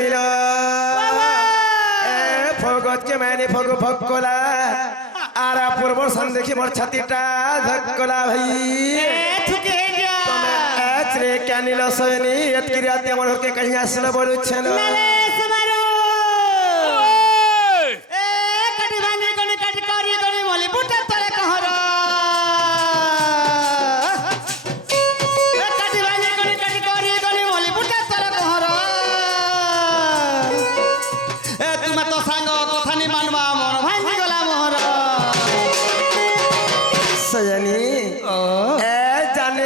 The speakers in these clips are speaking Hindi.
নিল ফগত কে মানে ফগু ফকলা আর পূর্ব সন দেখি মোর ছাতিটা ধকলা ভাই তুমি এচরে কানিল সয়নি এতকি রাতে আমার কে কহি আসলো বলছেন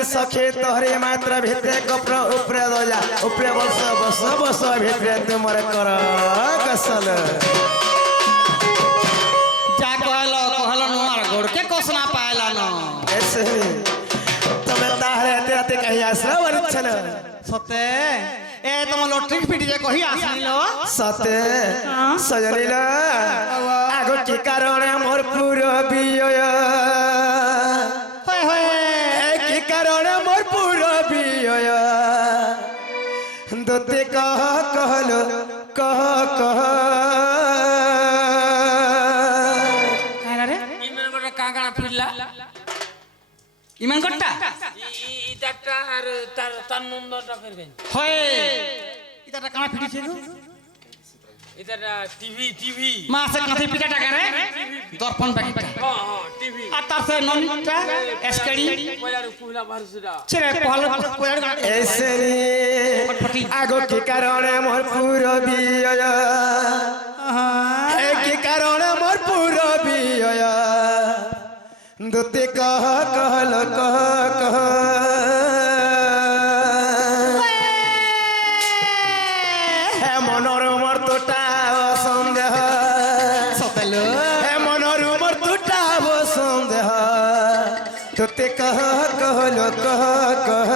सखे तोहरे मात्र भितरे कपड़ा ऊपरे दोजा ऊपरे बस बस बस भितरे तुमरे कर कसल जा कहलो कहलो नोर गोड़ के कोसना पायला न ऐसे तमे ताहरे तेते कहि आसरा वरछन सते ए तुम लॉटरी फिटी जे कहि आसनिलो सते सजनिला आगो की कारण मोर पूरो बियो होय होय की कारण मोर पूरो बियो दोते कह कहलो कह कह रे इमन गोटा कागणा फिरला इमन गोटा इटाटा আর তার নন্দটা ফিরবেন হয় ইটাটা কানা ফিরিছে গো ইটাটা টিভি মাসে কাঁথি পিটা টাকা রে দর্পণ প্যাকেটটা হ্যাঁ টিভি আর তার সে নন্দটা এসকেডি পয়লার পুহলা ভারসুরা ছেড়ে পহলা পয়লার এসেরি আগো কি কারণে মোর পুরো বিয় কি কারণে মোর পুরো বিয় দুতে কহ कहलो कह कह হে মনোরমর তোটা সন্দেহ সতেলো হে মনোরমর তোটা সন্দেহ দুতে কহ कहलो कह कह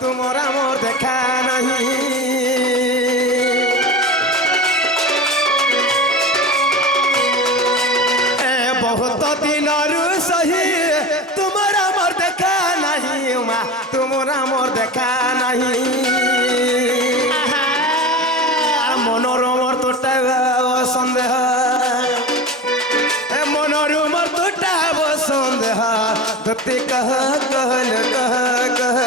तुम्हारा मोर देखा नहीं बहुत दिन सही तुम्हारा मोर देखा नहीं माँ तुम्हारा मोर देखा नहीं मनोरमर तोटा सन्देह मनोरमर तोटा सन्देह धोती कह कहल कह कह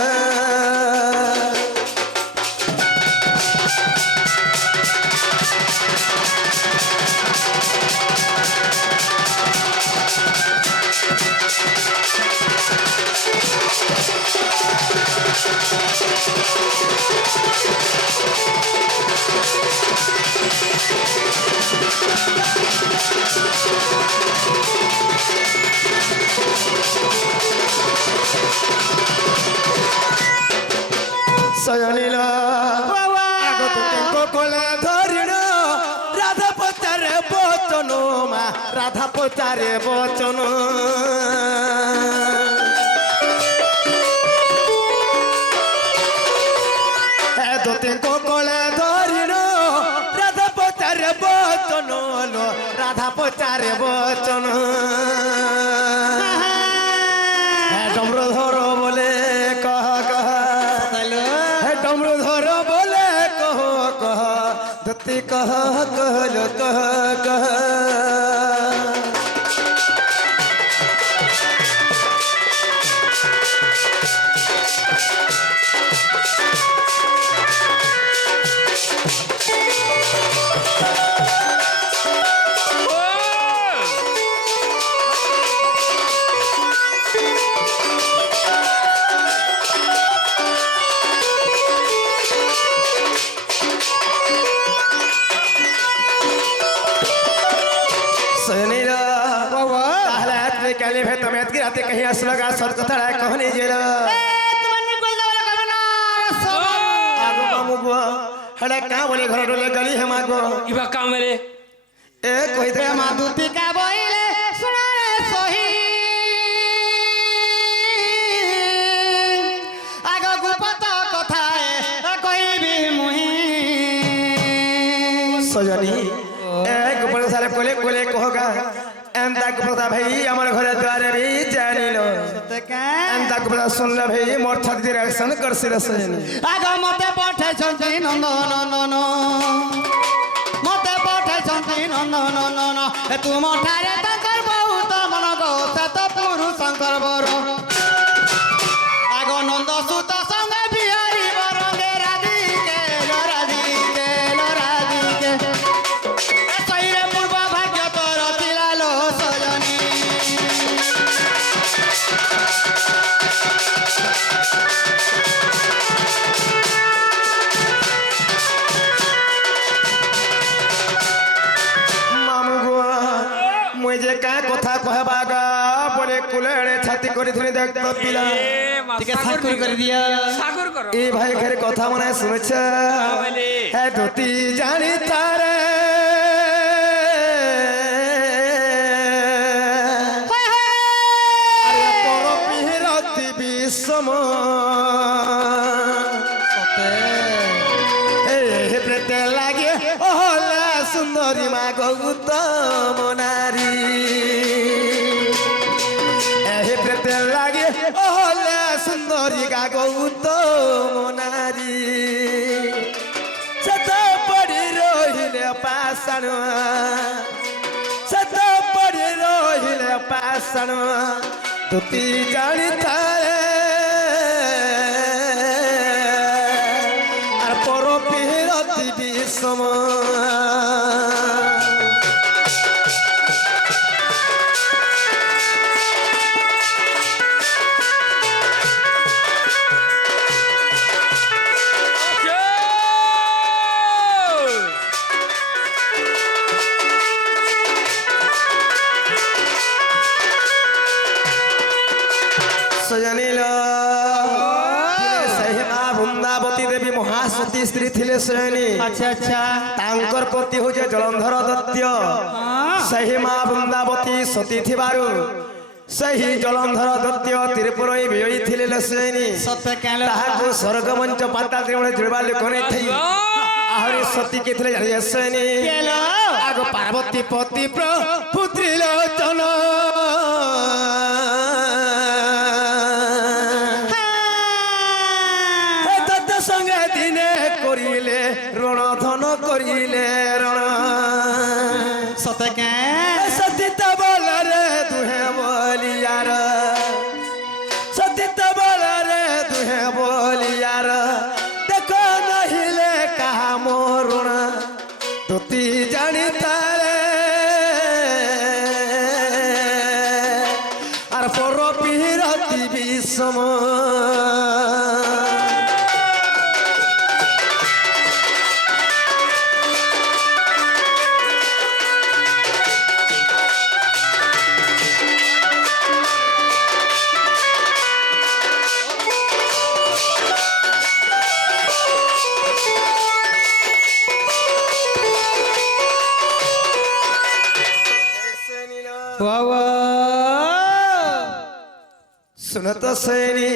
सयनिला आगो तुमको कोले धरिणो राधा पचारे बचन मा राधा पचारे बचन ए तुमको कोले धरिणो राधा पचारे बचन लो राधा पचारे बचन डमरू धरो बोले कह कह डमरू धरो बोले कह कह धती कह कहलो कह कह कहीं असलगा सत कथा कहनी जेल तुम्हारे कोई दवाला हेडे का बोले घर डोले गली है मागो इबा काम रे ए कोई दे প্রেমা দুতিকা বইলে শুনারে সহি আগ গুপত কথায় কইবি মুহি सजनी ए गोपाल सारे कोले कोले कहोगा एंता गोपाल भाई हमारे घर द्वारे भी जानिलो एंता गोपाल सुन ले भाई मोर छाती रिएक्शन कर सिरे सजनी আগ মতে পঠাইছন্তি নন্দন মতে পঠাইছন্তি নন্দন তুমঠারে তাঙ্কর বহুত মন গো সত পুরুষঙ্কর বর আগ নন্দ সুত সঙ্গে বিহারি বরঙ্গে রাধিকে রাধিকে রাধিকে সৈরে পূর্ব ভাগ্য তোর ছিলালো সজনী मामुगुआ मुझे का कथा कहबागा बोले कुलेड़े छाती करी थनी देख तो पिला টিকে সাকুর করে দিয়া সাগর করো ए भाई घर कथा मने सुनछ बोले है धोती जानी तारे अरे तोरो पिहरती विषम ए प्रेते लागे ओला सुंदरी मा गौतम नारी ए प्रेते लागे ओला सुंदरी गा गौतम नारी सत पड़ी रोहिले पाषाण सत पड़ी रोहिले पाषाण तुती जानी थारे আর পর পিহরতি বিষম सजनील सही मা বৃন্দাবতী দেবী মহাসতী স্ত্রী ଥିଲେ শ্রেণী আচ্ছা আচ্ছা তাঙ্কর পতি হচ্ছে জলন্ধর দত্ত সেই মা বৃন্দাবতী সতী থিবারু ସେହି ଜଳନ୍ଧର ଦତ୍ୟ ତ୍ରିପୁରଇ ବିଜୟୀ ଥିଲେ ଶ୍ରେଣୀ ସତେ କେନ ତାହାକୁ ସ୍ୱର୍ଗମଞ୍ଚ ପାତାଳ ତ୍ରିମୂଳେ ଜୁଡ଼ବା ଲୋକ ନେଇଥାଇ ଆହୁରି ସତୀ କେ ଥିଲେ ଜାଣି ଶ୍ରେଣୀ କେଲ ଆଗ ପାର୍ବତୀ ପତି ପୁତ୍ରୀ ଲୋଚନ ତତ ସଙ୍ଗେ ଦିନେ କରିଲେ ରଣ ଧନ କରିଲେ ରଣ সতে কে সতীত বলরে দুহে বলিয়ার সতীত বলরে দুহে বলিয়ার দেখ নহিলে কাহা মরুণ তুতি জানি তারে আর পর পিরতি বিষম सुनत सैनी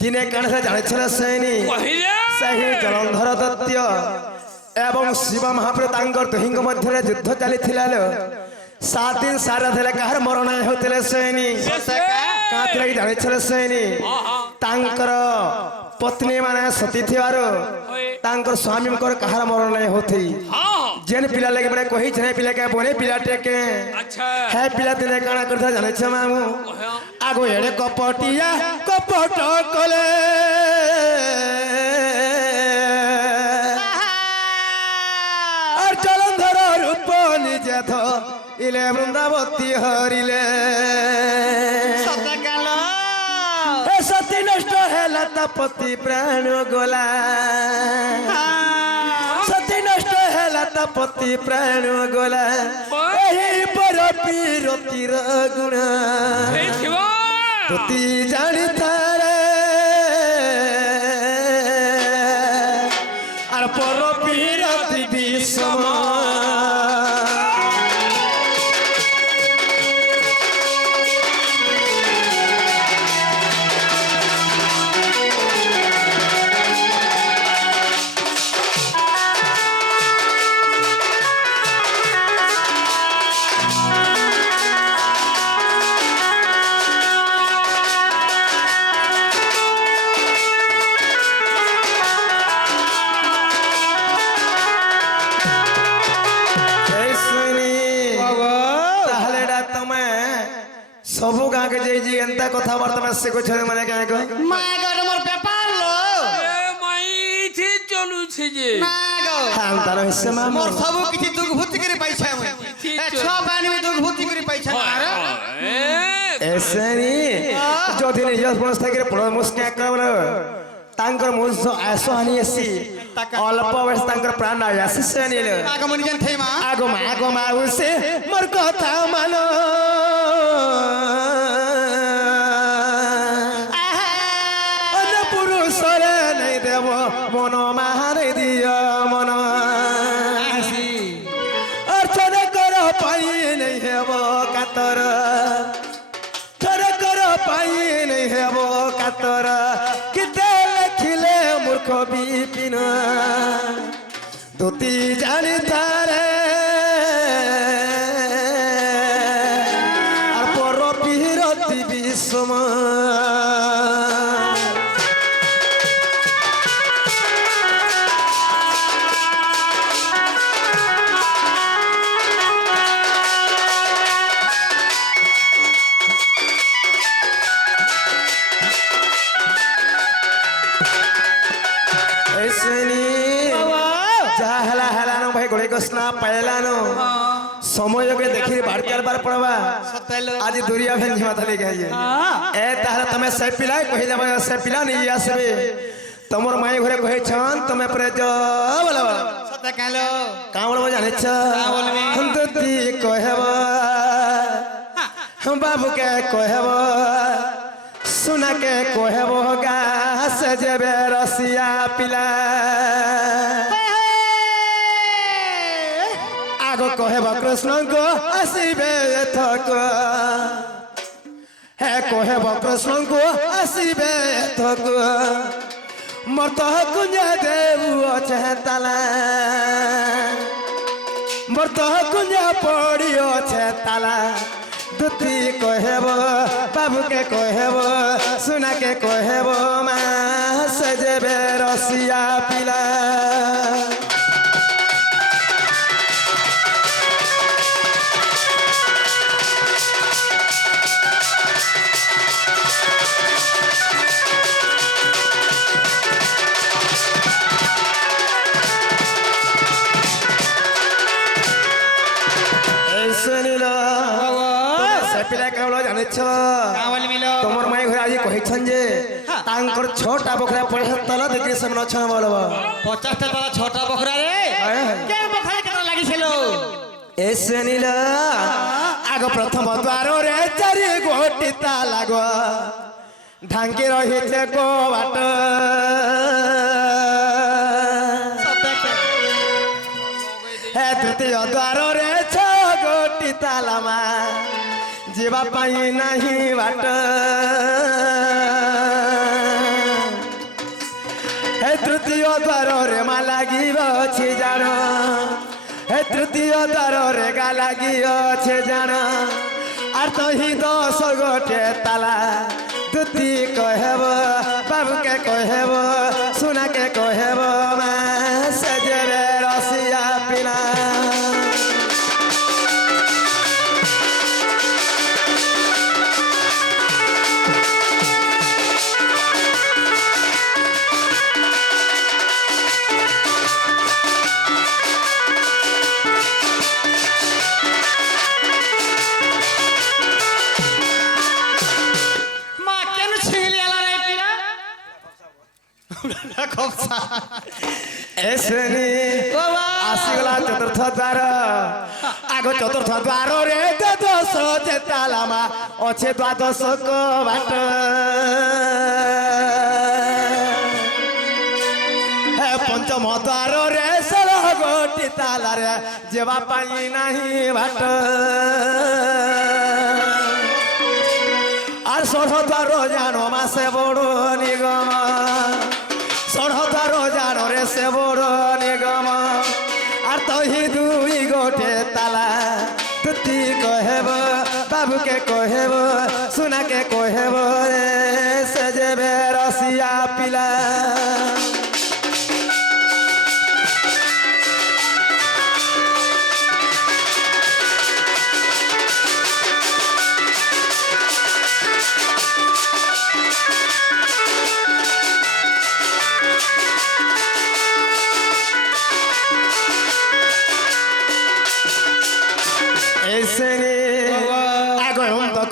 दिने कण से जाने सैनी কহিলে ସେହି ଜଳନ୍ଧର ଦତ୍ୟ ଏବଂ ଶିବ ମହାପ୍ରଭୁ ତାଙ୍କର ଦୁହିଁଙ୍କ ମଧ୍ୟରେ ଯୁଦ୍ଧ ଚାଲିଥିଲା ଲୋ 7 ଦିନ ସାରା ଥିଲେ କାହାର ମରଣ ହେଉଥିଲେ ସୈନି କାଥିରେ କି ଜାଣିଥିଲେ ସୈନି ତାଙ୍କର ପତ୍ନୀ ମାନେ ସତୀ ଥିବାରୁ ତାଙ୍କର ସ୍ୱାମୀଙ୍କର କାହାର ମରଣ ନାହିଁ ହଉଥି হ্যাঁ ଯେନ୍ ପିଲା ଲାଗି ବଡେ କହିଛ ନାହିଁ ପିଲା କେ ବନେ ପିଲାଟେ କେ আচ্ছা ହେ ପିଲା ଦିନେ କାଣା କରିଥା ଜାଣିଛ ମାମୁ ଆଗୁ ଏଡେ କପଟିଆ କପଟ କଲେ আর জলন্ধর রূপ নিজে ইলে বৃন্দাবতী হরিলে সতে কেন এ সতী নষ্ট হেলা তপতি প্রাণ গোলা সতী নষ্ট হেলা তপতি প্রাণ গোলা এই পর পীরতির গুণ এই শিব তুতি জানি তারে আর পর বিরতি বিষম सबू गाँ के जी एंता कथबार्ता में शिखुछ मैंने क्या को মা গো মোর ব্যাপার লো মাইথি চলুছে যে না গো हम तारा हिस्से में মোর সবু কিছু দুঃখ ভূতি করে পাইছা আমি সব আনিবি দুঃখ ভূতি করে পাইছা আরে ऐसे नहीं जो दिन यह पुरुष थे कि पुरुष मुस्के कर बोलो तांकर मुझसे ऐसा नहीं ऐसी अल्प वर्ष तांकर प्राण आ जासी से नहीं ले আগমনি জান থাই মা आगो मा उसे मर को था मानो अन पुरुष रे नहीं देवो मनो मारे दिया मनो अर्चन करो पाई नहीं है वो कातर पाई नहीं है वो कातर किते लिखिले मूर्ख विपिन दुती जानी तारे और पर बिरति विषम पहलानो समय के देखी बाड़कर बार पड़वा आज दुरिया भेल माता ले गई ए ताहरा तमे से पिला कहिला बा से पिला नहीं आसबे तमर माई घरे कहे छन तमे परे जो बोला সতে কালো का बोलबो जाने छ हम तो ती कहबो हम बाबू के कहबो सुना के कहबो गा से जेबे रसिया पिला आगो कहबा कृष्ण को आसीबे थक है कहबा कृष्ण को आसीबे थक मरत कुंज देव अछे ताला मरत कुंज पड़ी अछे ताला दुती कहब बाबू के कहब सुना के कहब माँ सजेबे रसिया पिला तुमर माई घर आज कहिछन जे तांकर छोटा बखरा पड़े तला देखि से मन छन बोलबा 50 टा तला छोटा बखरा रे के बखरा केतना लागि छलो ऐसे नीला आग प्रथम द्वार रे चारि गोटी ता लागो ढांकी रहिते को बाट हे द्वितीय द्वार रे छ गोटी तालामा जीवा पाई नहीं बाट हे तृतीय द्वार रे मा लागी अछि जान हे तृतीय द्वार रे गा लागी अछि जान आर तो ही 10 गोटे ताला दुती कहब बाबू के कहब सुना के कहब मां सजरे रसिया पिला आसीगला चतुर्थ द्वार आग चतुर्थ द्वार रे द्वादश जेतालामा अच्छे द्वादश को बाट ହେ ପଞ୍ଚମ ଦ୍ୱାରରେ ଷୋଳ ଗୋଟି ତାଲାରେ ଯିବା ପାଇଁ ନାହିଁ ବାଟ আর ষড় জানো মাসে বড় নিগম ষড় জানো রে সে বড় নিগম আর তহি দুই গোটে তালা তুতি কহেব বাবুকে কহেব সুনাকে কহেব রে সে যেবে রসিয়া পিলা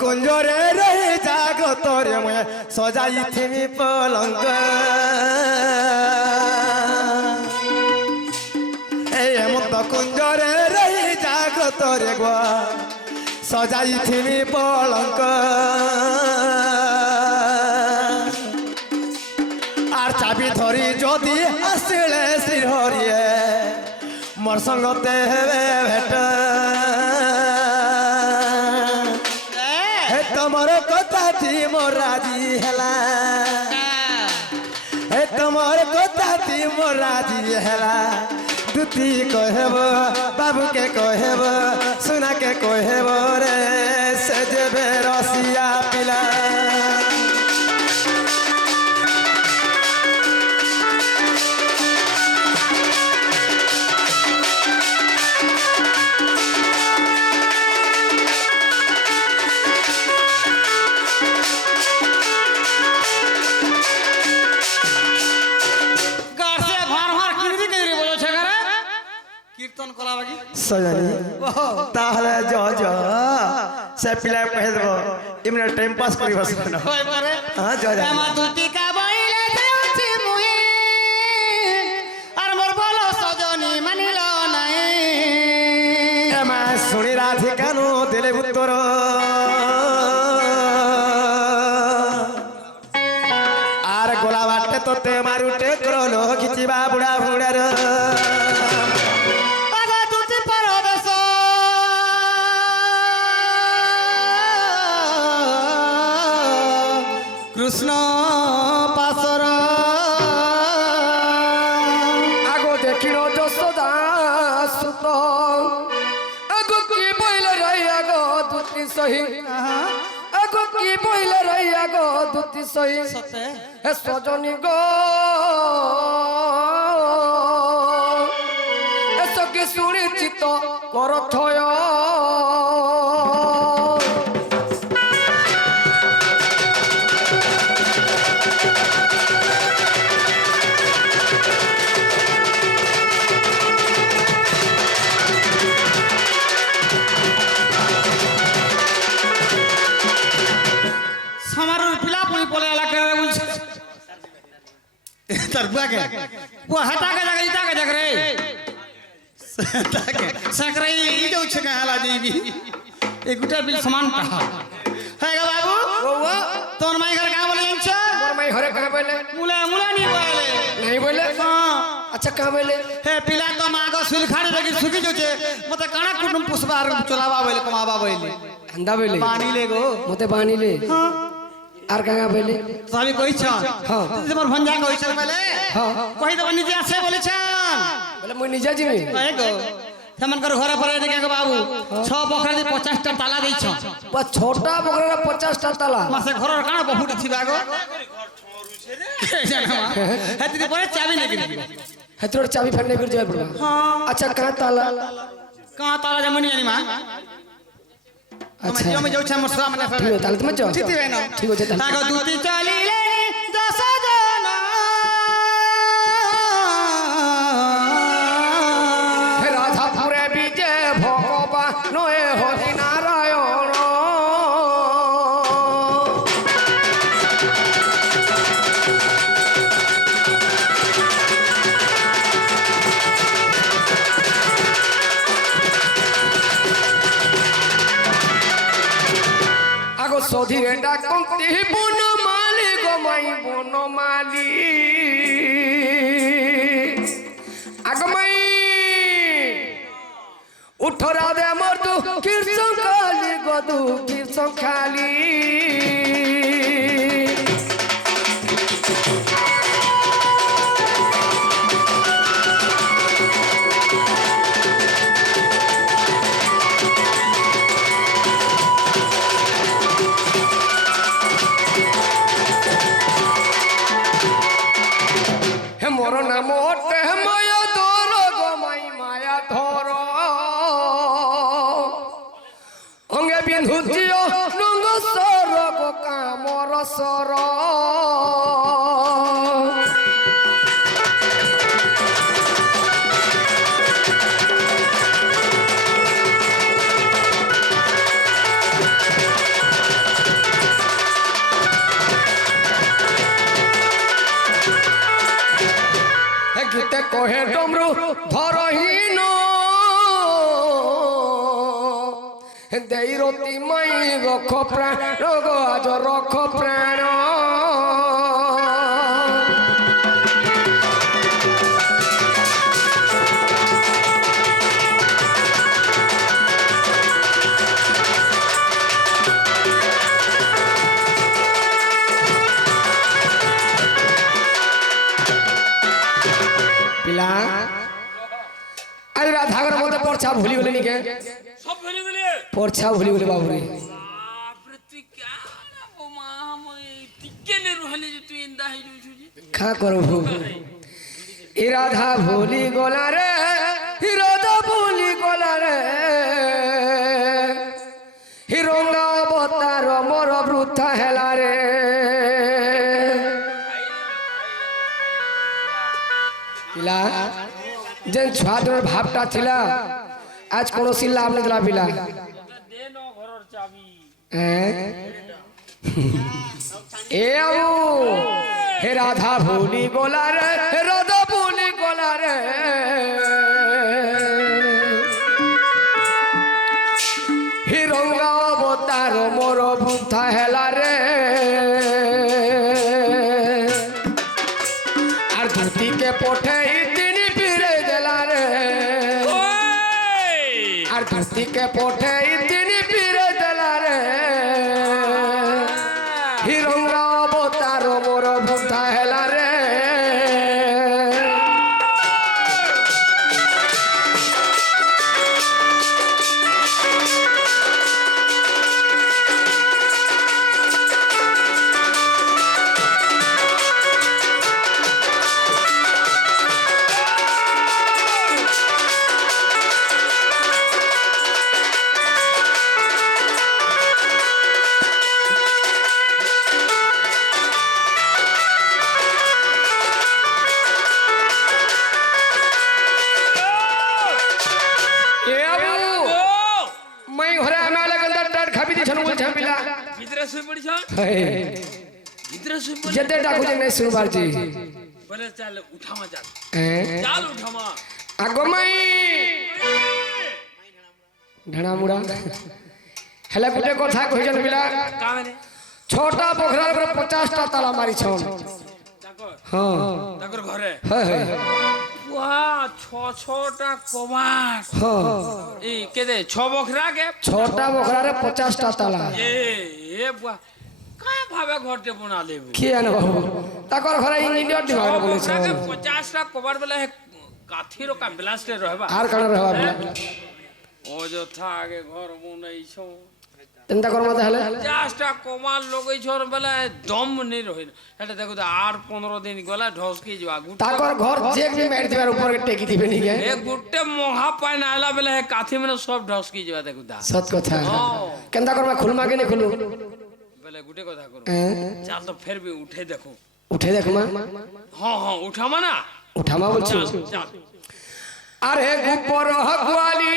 কুঞ্জরে রহি জাগতরে মুয়ে সজাই থিমি পলঙ্ক এই হেমন্ত কুঞ্জরে রহি জাগতরে গো সজাই থিমি পলঙ্ক আর চাবি ধরি যদি আসলে শ্রীহরিয়ে মোর সঙ্গতে হেবে ভেট তোমার কথা মোর রাজি হেলা হে তোমার কথা মোর রাজি হেলা দুতি কহেব বাবুকে কহেব সুনাকে কহেব রে সে যেবে রসিয়া পিলা কীর্তন করা বাকি সজানি তাহলে জ জ সে পিলা কহে দেব এমনি টাইম পাস করি বস না কই পারে হ্যাঁ জ জ আমার দুটি কা বইলে যাচ্ছি মুই আর মোর বলো সজনি মানিল নাই এমা শুনি রাধে কেন দিলে উত্তর আর গোলা বাটে তোতে মারুটে করলো খিচিবা বুড়া বুড়ার কৃষ্ণ পাশর আগো দেখিল যশোদা সুত আগো কি বইলে রই আগো দুতি সহি আগো কি বইলে রই আগো দুতি সহি সতে হে সজনী গো এসো কি শুনি চিত করথয় সমারোহ পিলা পুনি পলে এলাকা বলছে তার বুয়াকে ও হাটাকে জায়গা ইটাকে জায়গা রে তাকে সাকরাই এই যাচ্ছে কা হালা দিবি এই গুটা বিল সমান কাহা হ্যাঁ গো বাবু বউয়া তোর মাই ঘর কা বলে জানছ মোর মাই ঘরে কাহা বলে মুলা মুলা নি বলে নাই বলে হ্যাঁ আচ্ছা কাহা বলে হে পিলা তো মা গো সুল খাড়ি লাগি সুকি যাচ্ছে মতে কানা কুটুম পুষবা আর চলাবা বলে কমাবা বলে আন্দা বলে বানিলে গো মতে বানিলে হ্যাঁ আর কাহা বলে সবই কইছ হ্যাঁ তোমার ভঞ্জা কইছ বলে হ্যাঁ কই দেব নিজে আসে বলেছেন বলে মুই নিজে যাবি এই গো সেমানকর ঘরে পরে দেখে গো বাবু 6 বকরা দি 50টা তালা দেইছ বা ছোটা বকরা 50টা তালা মাসে ঘরর কানা বহুত থিবা গো হেতি পরে চাবি নেকি হেতর চাবি ফেলে করে যাবে পড়বা আচ্ছা কাহা তালা কা তালা যেমন জানি মা আচ্ছা আমি আমি যাউছ আমার সামনে ঠিক আছে তাহলে তুমি যাও চিতি না ঠিক আছে তাহলে তাগো দুতি চলিলে 10 জন হে রাধাপুরে বিজে ভগবান নয়ে হরি নারায়ণ আগো সধিরে ডাকন্তি বনমালি গমাই বনমালি উঠরা দে মোর দুঃখের সংখালি গো দুঃখের সংখালি মোর নাম মায়া ধর গো মাই মায়া ধর অঙ্গে বিন্ধুজিও নঙ্গ সর গো কামর সর গীতে কহে ডমরু ধরহীন দেই রতি মাই রখ প্রাণ গো আজ রখ প্রাণ পিলা আরে রাধাগর মধ্যে পরছা ভুলি গলি নিকে সব ভুলে গেলে পরছা ভুলি গলি বাবুরে বাপরে তুই কেন ও মা মই টিকে নে রহলে যে তুই ইন্দা হই যাইছু যে খা করবো এ রাধা ভুলি গলা রে হি রাধা ভুলি গলা রে হি রঙ্গা অবতার মোর বৃথা হেলা রে পিলা যে ছুয়াদের ভাবটা ছিলা আজ কোনসি লাভ নেই দিলা পিলা দে ন ঘরর চাবি এ আবু হে রাধা ভুলি গোলা রে হে রাধা ভুলি গোলা রে হি রঙ্গা অবতার মোর বৃথা হেলা রে আর ধুতিকে পঠেই তিনি ফিরে গেলা রে আর ধুতিকে পঠেই তিনি ফিরে গেলা রে হিরঙ্গা অবতার মোর বৃথা হেলা রে ভিতরে শুই পড়িছ ভিতরে শুই পড়ি যেতে ডাকুছে নাই শুনবার জি বলে চল উঠামা চল হ্যাঁ চল উঠামা আগমাই ঢাণা মুড়া হেলা গুটে কথা কইছেন পিলা কামে ছটা পোখরার উপরে 50টা তালা মারিছন তাকর হ্যাঁ তাকর ঘরে হ্যাঁ হ্যাঁ ওয়া ছটা কবাট হ্যাঁ এই কেদে ছ বখরা কে ছটা পোখরারে 50টা তালা এ বুয়া কা ভাবে ঘরতে বনা লেবে কি জানো বাবু তাকর ঘরে ইঞ্জিনিয়ার দিবারে বলেছে 50টা কবাট বলে কাঠির কা ব্লাস্টে রহবা আর কারণ রহবা অযথা আগে ঘর বনাইছ চিন্তা করবা তাহলে 50টা কমাল লগেছ বলে দম নেই রহিল এটা দেখো তো আর 15 দিন গলা ঢসকি যাওয়া তাকর ঘর যে কি মের দিবার উপর টেকি দিবে নিকে এ গুটে মহা পায় না আলা বেলা কাঠি মানে সব ঢসকি যাওয়া দেখো দা সত কথা কেনতা করবা খুলমা কেনে খুলু বেলা গুটে কথা করো চাল তো ফের भी উঠে দেখো উঠে দেখ মা হ্যাঁ উঠামা না উঠামা বলছো চাল আরে গোপর হকওয়ালি